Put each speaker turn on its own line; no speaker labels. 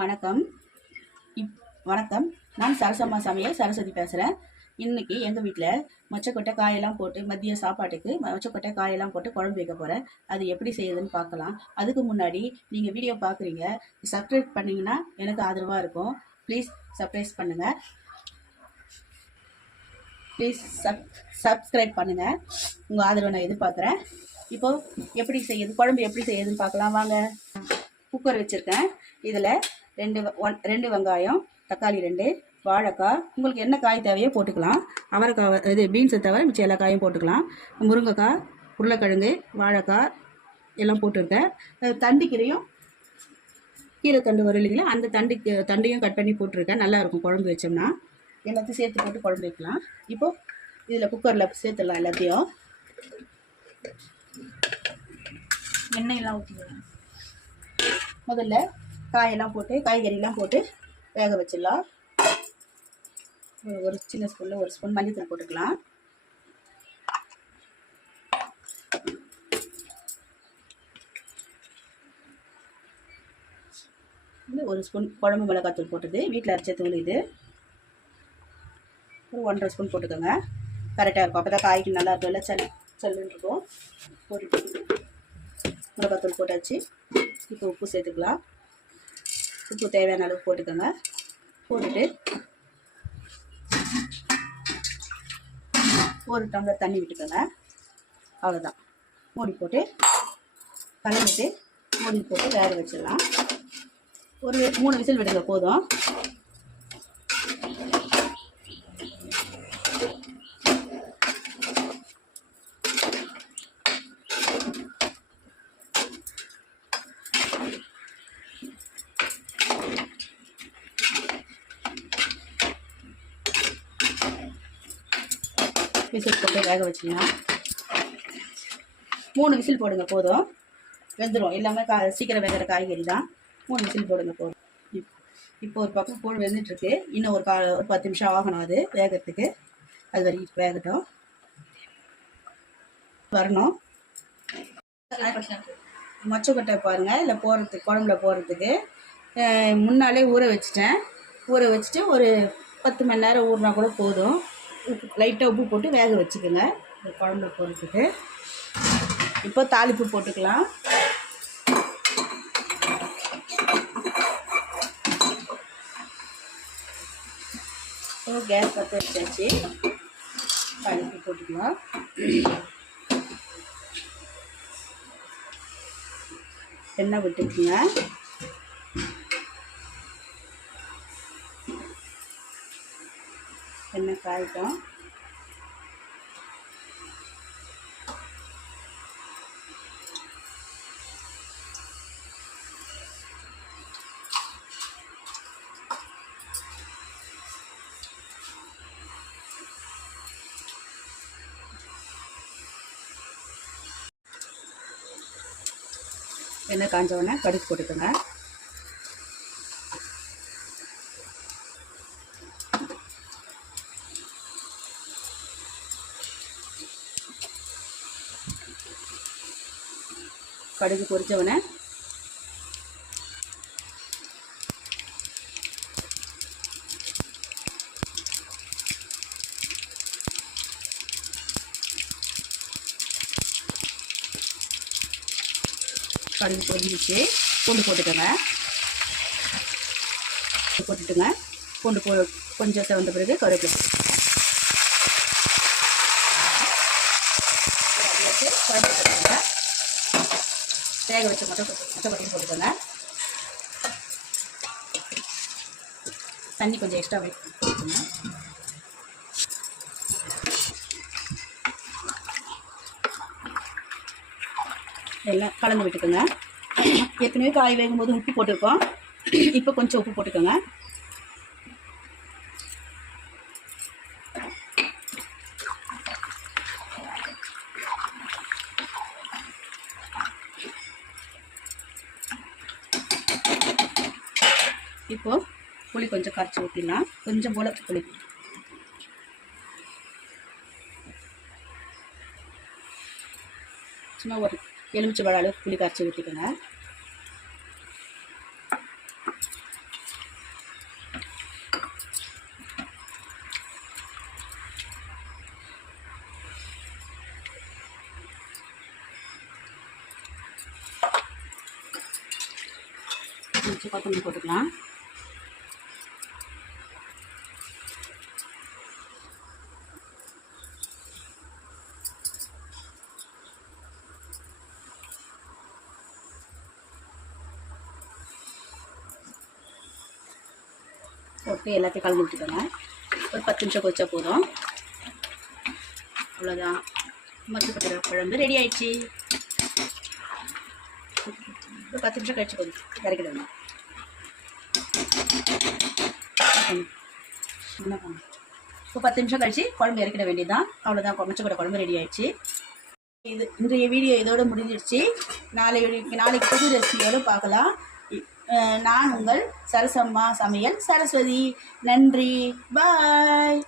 வணக்கம். இப் வணக்கம். நான் சரசம்மா சமையல் சரஸ்வதி பேசுகிறேன் இன்றைக்கி எங்கள் வீட்டில் மொச்சக்கொட்டை காயெல்லாம் போட்டு மதிய சாப்பாட்டுக்கு மொச்சக்கொட்டை காயெல்லாம் போட்டு குழம்பு வைக்க போகிறேன் அது எப்படி செய்யுதுன்னு பார்க்கலாம். அதுக்கு முன்னாடி நீங்கள் வீடியோ பார்க்குறீங்க சப்ஸ்கிரைப் பண்ணிங்கன்னா எனக்கு ஆதரவாக இருக்கும். ப்ளீஸ் சப்ரைஸ் பண்ணுங்கள் ப்ளீஸ் சப் சப்ஸ்கிரைப் பண்ணுங்கள் உங்கள் ஆதரவை நான் எதிர்பார்க்குறேன். இப்போது எப்படி செய்யுது குழம்பு எப்படி செய்யுதுன்னு பார்க்கலாம். வாங்க. குக்கர் வச்சுருக்கேன். இதில் ரெண்டு வ- ஒன் ரெண்டு வெங்காயம் தக்காளி ரெண்டு வாழைக்காய். உங்களுக்கு என்ன காய் தேவையோ போட்டுக்கலாம். அவரைக்காய் இது பீன்ஸை தவிர மிச்சம் எல்லா காயும் போட்டுக்கலாம். முருங்கைக்காய் உருளைக்கிழங்கு வாழைக்காய் எல்லாம் போட்டிருக்கேன். அஹ் தண்டிக்கீரையும் கீரை தண்டு வரும் இல்லைங்களா அந்த தண்டு தண்டையும் கட் பண்ணி போட்டிருக்கேன். நல்லாயிருக்கும் குழம்பு வச்சோம்னா. எல்லாத்தையும் சேர்த்து போட்டு குழம்பு வைக்கலாம். இப்போது இதில் குக்கரில் சேர்த்துடலாம் எல்லாத்தையும். எண்ணெயெல்லாம் ஊற்றிக்கலாம் முதல்ல காயெல்லாம் போட்டு காய்கறிலாம் போட்டு வேக வச்சிடலாம். ஒரு- ஒரு சின்ன ஸ்பூனில் ஒரு ஸ்பூன் மல்லித்தூள் போட்டுக்கலாம். ஒரு ஸ்பூன் குழம்பு மிளகாத்தூள் போட்டது. வீட்டில் அரைச்ச தூள் இது. ஒரு ஒன்றரை ஸ்பூன் போட்டுக்கோங்க. கரெக்டாக இருக்கும். அப்போ தான் காய்க்கு நல்லா இருக்கும் இல்லை சல் சல்லுன்னு இருக்கும். போட்டு மிளகாத்தூள் போட்டாச்சு. இப்போ உப்பு சேர்த்துக்கலாம். உப்பு தேவையான அளவு போட்டுக்கோங்க. போட்டுட்டு ஒரு டம்ளர் தண்ணி விட்டுக்கோங்க. அவ்வளோதான் மூடி போட்டு கலந்துட்டு மூடி போட்டு வேக வச்சிடலாம். ஒரு மூணு விசில் விடுங்க போதும். விசில் போட்டு வேக வச்சிங்கன்னா மூணு விசில் போடுங்க போதும். வெந்துடும் எல்லாமே கா சீக்கிரம் வேகிற காய்கறி தான். மூணு விசில் போடுங்க போதும். இப்- இப்போ ஒரு பக்கம் கூழ் வெந்துட்டுருக்கு. இன்னும் ஒரு கா ஒரு பத்து நிமிஷம் ஆகணும் அது வேகிறதுக்கு. அது வரைக்கும் வேகட்டும். வரணும். மொச்சக்கொட்டை பாருங்கள் இல்லை போடுறதுக்கு குழம்புல போடுறதுக்கு முன்னாலே ஊற வச்சுட்டேன். ஊற வச்சுட்டு ஒரு பத்து மணி நேரம் ஊறினா கூட போதும். உப்பு லைட்டாக உப்பு போட்டு வேக வச்சுக்கோங்க. குழம்புல போடுறதுக்கு இப்போ தாளிப்பு போட்டுக்கலாம். இப்போ கேஸ் பற்ற வச்சாச்சு. தாளிப்பு போட்டுக்கலாம். எண்ணெய் விட்டுக்குங்க. எண்ணெய் காய்க்கும். எண்ணெய் காஞ்ச உடனே கடுகு போட்டுக்கோங்க. கடுகு பொரிச்ச கடுகு பொறிஞ்சிச்சு பூண்டு போட்டுக்கோங்க. போட்டுட்டுங்க. பூண்டு போ கொஞ்சம் சிவந்த பிறகு கருவேப்பிலை வச்சு குழம்பு போட்டுக்கோங்க வேக வச்சு மட்டும் மொச்சப்பட்டியும் போட்டுக்கோங்க. தண்ணி கொஞ்சம் எக்ஸ்ட்ரா போட்டுக்கோங்க. எல்லாம் கலந்து விட்டுக்கோங்க. ஏற்கனவே காய் வேகும்போது உப்பு போட்டிருக்கோம். இப்போ கொஞ்சம் உப்பு போட்டுக்கோங்க. இப்போது புளி கொஞ்சம் கரைச்சி ஊற்றிடலாம் கொஞ்சம் போல் புளி. சும்மா ஒரு எலுமிச்சை பழ அளவுக்கு புளி கரைச்சி ஊற்றிக்கோங்க கொத்தமல்லி போட்டுக்கலாம். போட்டு எல்லாத்தையும் கலந்து விட்டுக்கோங்க ஒரு பத்து நிமிஷம் கொச்சா போதும். அவ்வளோதான் மத்துப்பட்ட குழம்பு ரெடி ஆயிடுச்சு. ஒரு பத்து நிமிஷம் கழிச்சு போதும். இறக்கிடுங்க என்ன பண்ணுங்க இப்போ பத்து நிமிஷம் கழிச்சு குழம்பு இறக்கிட வேண்டியதுதான். அவ்வளோதான் மச்சக்கூட குழம்பு ரெடி ஆயிடுச்சு. இது இன்றைய வீடியோ இதோட முடிஞ்சிடுச்சு. நாளை நாளைக்கு புது ரெசிபியோடு பார்க்கலாம். நான் உங்கள் சரசம்மா சமையல் சரஸ்வதி. நன்றி. பாய்.